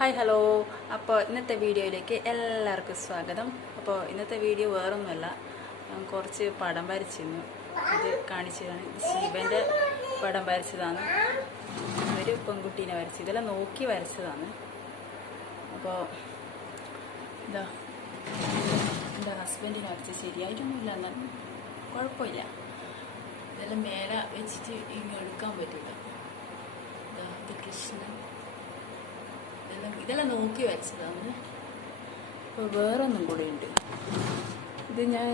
Hi hello. അപ്പോൾ ഇന്നത്തെ വീഡിയോയിലേക്ക് എല്ലാവർക്കും സ്വാഗതം. അപ്പോൾ ഇന്നത്തെ വീഡിയോ വേറൊന്നുമല്ല, ഞാൻ കുറച്ച് പടം വരച്ചിരുന്നു, ഇത് കാണിച്ചതാണ്. ഇത് ശിവൻ്റെ പടം വരച്ചതാണ്, ഒരു പെൺകുട്ടീനെ വരച്ചത്, ഇതെല്ലാം നോക്കി വരച്ചതാണ്. അപ്പോൾ എന്താ എൻ്റെ ഹസ്ബൻഡിനെ വരച്ചത് ശരിയായിട്ടൊന്നുമില്ല, എന്നാലും കുഴപ്പമില്ല. ഇതെല്ലാം മേലെ വെച്ചിട്ട് ഇങ്ങനെ എടുക്കാൻ പറ്റില്ല. ഇത് കൃഷ്ണൻ, ഇതെല്ലാം നോക്കി വരച്ചതാണ്. അപ്പോൾ വേറൊന്നും കൂടെ ഉണ്ട്. ഇത് ഞാൻ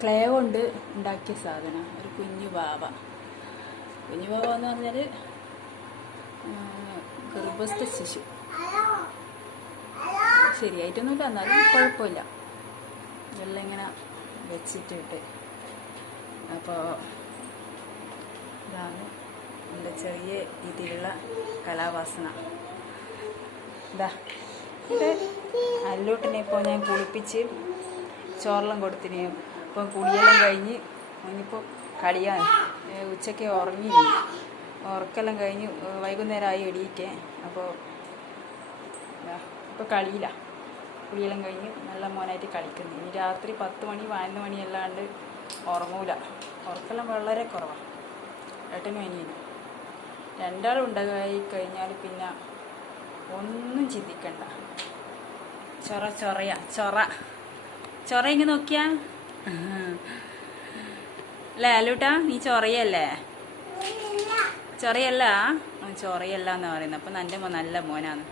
ക്ലേ കൊണ്ട് ഉണ്ടാക്കിയ സാധനം, ഒരു കുഞ്ഞു ബാവ. കുഞ്ഞു ബാവ എന്ന് പറഞ്ഞാൽ ഗർഭസ്ഥ ശിശു. ശരിയായിട്ടൊന്നുമില്ല, എന്നാലും കുഴപ്പമില്ല. ഇതെല്ലാം ഇങ്ങനെ വെച്ചിട്ടിട്ട്. അപ്പോൾ ഇതാണ് എൻ്റെ ചെറിയ രീതിയിലുള്ള കലാവാസന. ഇതാ ഇത് അല്ലൂട്ടിനെ ഇപ്പോൾ ഞാൻ കുളിപ്പിച്ച് ചോറെല്ലാം കൊടുത്തിന്. ഇപ്പം കുളിയെല്ലാം കഴിഞ്ഞ് ഇനിയിപ്പോൾ കളിയാണ്. ഉച്ചയ്ക്ക് ഉറങ്ങിയില്ല, ഉറക്കെല്ലാം കഴിഞ്ഞ് വൈകുന്നേരമായി എടീറ്റ്. അപ്പോൾ ഇപ്പോൾ കളിയില്ല, കുളിയെല്ലാം കഴിഞ്ഞ് നല്ല മോനായിട്ട് കളിക്കുന്നു. ഇനി രാത്രി 10 മണി 11 മണി അല്ലാണ്ട് ഉറങ്ങൂല. ഉറക്കെല്ലാം വളരെ കുറവാണ്. ഏട്ടനും അനിയനും രണ്ടാളും ഉണ്ടായി കഴിഞ്ഞാൽ പിന്നെ ഒന്നും ചിന്തിക്കണ്ട. ചൊറ ഇങ്ങ് നോക്കിയാ അല്ലേ അല്ലൂട്ടാ? നീ ചൊറയല്ലേ? ചൊറയല്ല എന്ന് പറയുന്നത്. അപ്പം എൻ്റെ മോൻ നല്ല മോനാണ്,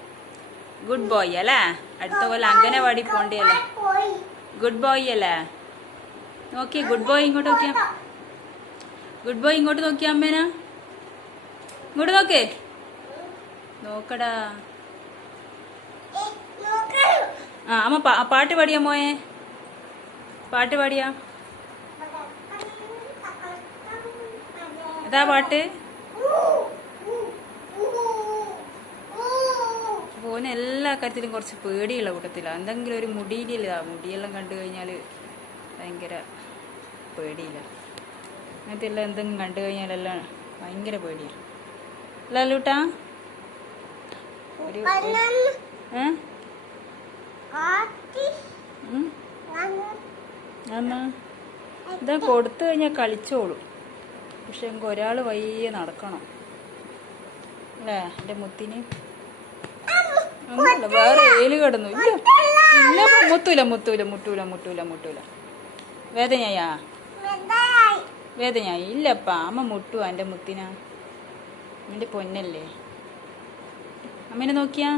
ഗുഡ് ബോയ് അല്ലേ? അടുത്ത പോലെ അംഗനവാടി പോണ്ടല്ലേ? ഗുഡ് ബോയ് അല്ലേ? നോക്കിയേ, ഗുഡ് ബോയ് ഇങ്ങോട്ട് നോക്കിയാ, ഗുഡ് ബോയ് ഇങ്ങോട്ട് നോക്കിയാ, അമ്മേനാ ഇങ്ങോട്ട് നോക്കേ, നോക്കടാ. ആ അമ്മ പാട്ട് പാടിയാ മോയെ, പാട്ട് പാടിയാ? ഏതാ പാട്ട്? ഓന് എല്ലാ കാര്യത്തിലും കുറച്ച് പേടിയുള്ള കൂട്ടത്തിലാണ്. എന്തെങ്കിലും ഒരു മുടിയെല്ലാം കണ്ടു കഴിഞ്ഞാൽ ഭയങ്കര പേടിയില്ല. അങ്ങനത്തെ എല്ലാം എന്തെങ്കിലും കണ്ടു കഴിഞ്ഞാലെല്ലാം ഭയങ്കര പേടിയാണ്. അല്ല അല്ലൂട്ടാ? ഒരു എന്നാ ഇതാ കൊടുത്തു കഴിഞ്ഞാൽ കളിച്ചോളും. പക്ഷെ എനിക്ക് ഒരാൾ വയ്യ നടക്കണം അല്ലേ എൻ്റെ മുത്തിന്? ഒന്നുമില്ല, വേറെ ഏല് കിടന്നു. ഇല്ല മുത്തൂല. വേദനയായി ഇല്ലപ്പാ, അമ്മ മുട്ടുവാ എൻ്റെ മുത്തിനാ. എൻ്റെ പൊന്നല്ലേ. അമ്മേനെ നോക്കിയാ?